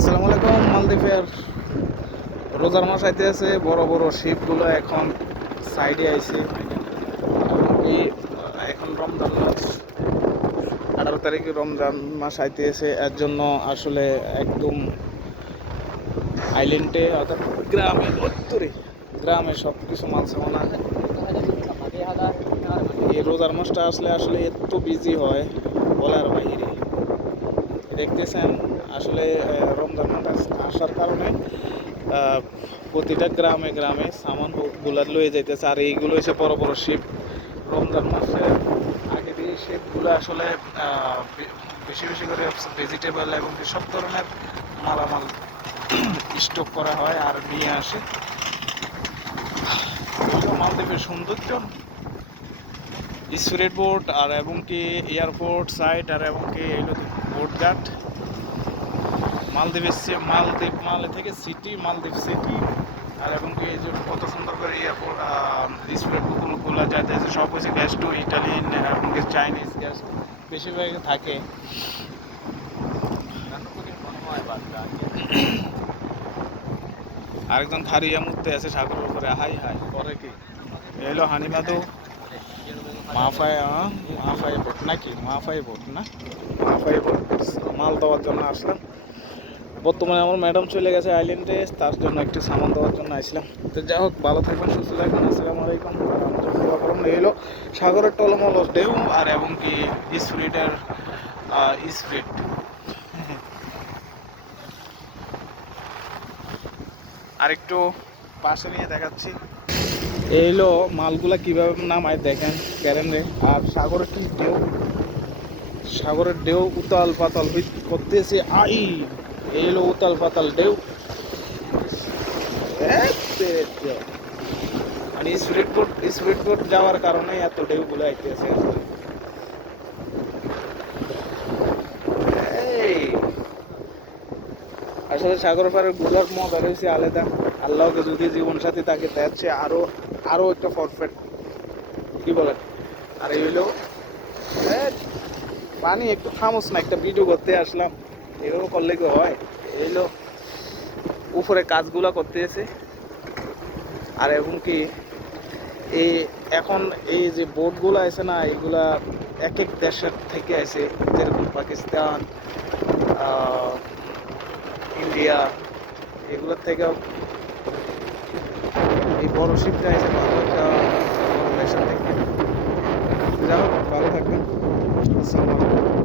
আসসালামু আলাইকুম। মালদ্বীপের রোজার মাস আইতে আছে, বড় বড় শিপগুলো এখন সাইডে আইছে। এই এখন রমজান মাস, 18 তারিখে রমজান মাস আইতে আছে। এর জন্য আসলে একদম আইল্যান্ডে অর্থাৎ গ্রামে উত্তরে গ্রামে সব কিছু মাল সামানা। এই রোজার মাসটা আসলে এত বিজি হয় বলার বাইরে। দেখতেছেন আসলে রমজান মাস আসার কারণে প্রতিটা গ্রামে গ্রামে সামান গুলা লয়ে যাইতেছে। আর এইগুলো হচ্ছে বড় বড় শিপ। রমজান মাসে আগে দিয়ে শিপগুলো আসলে বেশি বেশি করে ভেজিটেবল এবং সব ধরনের মালামাল স্টক করা হয় আর নিয়ে আসে। মালদ্বীপের সৌন্দর্য, স্পিড বোট আর এবং কি এয়ারপোর্ট সাইট আর এবং কি এগুলো বোট ঘাট। মালদ্বীপ মালে থেকে সিটি, মালদ্বীপ সিটি আর এবং কি এই জন্য কত সুন্দর করে এয়ারপোর্ট স্পিড বোটগুলো যাতে সব হচ্ছে গ্যাস টু ইটালিয়ান এবং কি চাইনিজ গ্যাস বেশিরভাগ থাকে। আরেকজন থারিয়া মুহূর্তে আছে সাগরের উপরে, হাই হাই করে কি এলো হানিমাদু মাফাই বোট নাকি মাফাই বোট না, মাফাই বোট মাল দেওয়ার জন্য আসলাম। বর্তমানে আমার ম্যাডাম চলে গেছে আইল্যান্ডে, তার জন্য একটু সামান দেওয়ার জন্য আসলাম। তো যাই হোক, ভালো থাকবেন, সুস্থ থাকবেন। আসসালামু আলাইকুম। এলো সাগরের টলমল ঢেউ আর এবং কি স্পিডের স্পিড। আরেকটু পাশে নিয়ে দেখাচ্ছি। এইলো মালগুলা কিভাবে নামায় দেখেন ক্যারেন্ডে। আর সাগরের কি ঢেউ, সাগরের ঢেউ উতাল পাতাল করতেছে। এইলো উতাল পাতাল ঢেউ। মানে স্পিড বোট যাওয়ার কারণে এত ঢেউগুলো আইতেছে। আসলে সাগরের পাড়ে ঘোরার মজা রয়েছে আলাদা। আল্লাহকে যদি জীবন সাথী থাকে তার চেয়ে আরো একটা পারফেক্ট, কি বলেন। আর এই হইলো পানি একটু থামোস না, একটা ভিডিও করতে আসলাম, এভাবে করলে কি হয়। এইলো উপরে কাজগুলা করতে এসে আর এবং কি এই এখন এই যে বোটগুলো আছে না, এগুলা এক এক দেশের থেকে আছে, যেরকম পাকিস্তান, ইন্ডিয়া, এগুলোর থেকে এই বড় শিপটা আছে ভালো একটা দেশের থেকে। যাই হোক, ভালো থাকবেন। আসসালামু আলাইকুম।